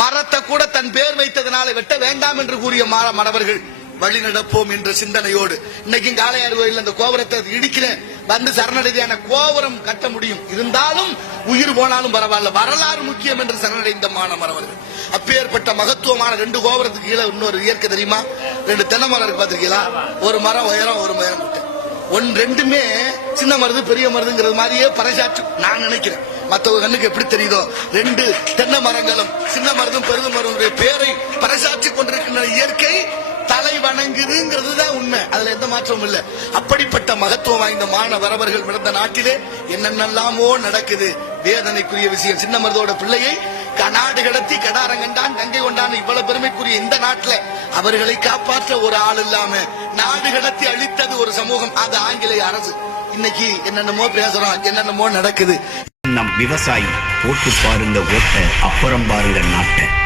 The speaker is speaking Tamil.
மரத்தை கூட தன் பேர் வைத்ததனால வெட்ட வேண்டாம் என்று கூறிய மாற மணவர்கள் வழி நடப்போம் என்ற சிந்தனையோடு. இன்னைக்கும் காளையார் கோயில் அந்த கோபுரத்தை இடிக்கிறேன் வந்து சரணடைதியான கோபுரம் கட்ட முடியும். இருந்தாலும் உயிர் போனாலும் பரவாயில்ல. வரலாறு முக்கியம் என்று சரணடைந்த மாணவர்கள். அப்பேற்பட்ட மகத்துவமான ரெண்டு கோபுரத்துக்கு கீழே இன்னொரு இயற்கை தெரியுமா? ரெண்டு தென்னை மரம் இருக்கு பாத்திருக்கீங்களா ஒரு மரம் உயரம் ஒரு மரம் ஒன் ரெண்டுமே சின்ன மருது பெரிய மருதுங்கிறது மாதிரியே பறைசாற்றும். நான் நினைக்கிறேன். மத்தவங்க கண்ணுக்கு எப்படி தெரியுதோ? ரெண்டு தென்னை மரங்களும் சின்ன மரதும் பெருது மரம் பேரை பறைசாற்றி கொண்டிருக்கின்ற இயற்கை தலை வணங்குதுங்கிறது தான் உண்மை. அதுல எந்த மாற்றமும் இல்ல. அப்படிப்பட்ட மகத்துவம் வாய்ந்த மாணவரவர்கள் பிறந்த நாட்டிலே என்னென்னலாமோ நடக்குது. வேதனைக்குரிய விஷயம். சின்ன மருதோட பிள்ளையை க- நாடு கடத்தி கடாரம் கண்டான் கங்கை கொண்டான் இவ்வளவு பெருமைக்குரிய இந்த நாட்டுல அவர்களை காப்பாற்ற ஒரு ஆள் இல்லாம நாடு கடத்தி அழித்தது ஒரு சமூகம். அது ஆங்கிலேய அரசு. இன்னைக்கு என்னென்னமோ பேசுறோம் என்னென்னமோ நடக்குது. நம் விவசாயி. போட்டு பாருங்க ஓட்ட அப்புறம் பாருங்க நாட்டை.